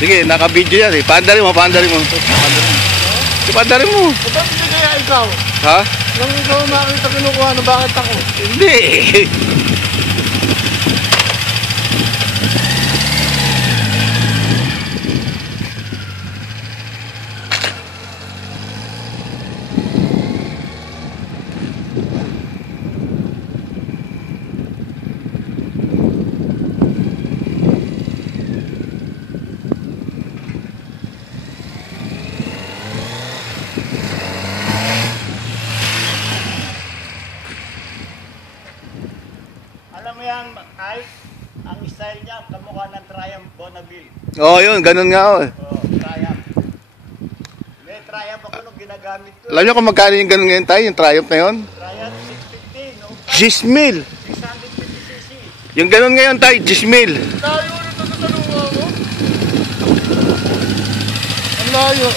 Sige, naka-video yan eh. Paandarin mo, paandarin mo. Paandarin mo. Ba't hindi kaya ikaw? Ha? Nang ikaw makita kinukuha na bakit ako? Hindi. Alam mo yan, Ay, ang style niya, kamukha ng Triumph Bonneville. Oo, yun. Ganun nga oh. Triumph. May Triumph ako nung ginagamit ko. Alam nyo kung magkano yung ganun ngayon tayo? Yung Triumph na yun? Triumph 650, no? 10,000. 650cc. Yung ganun ngayon tayo, 10,000. Layo nito sa talunga mo. Ang layo.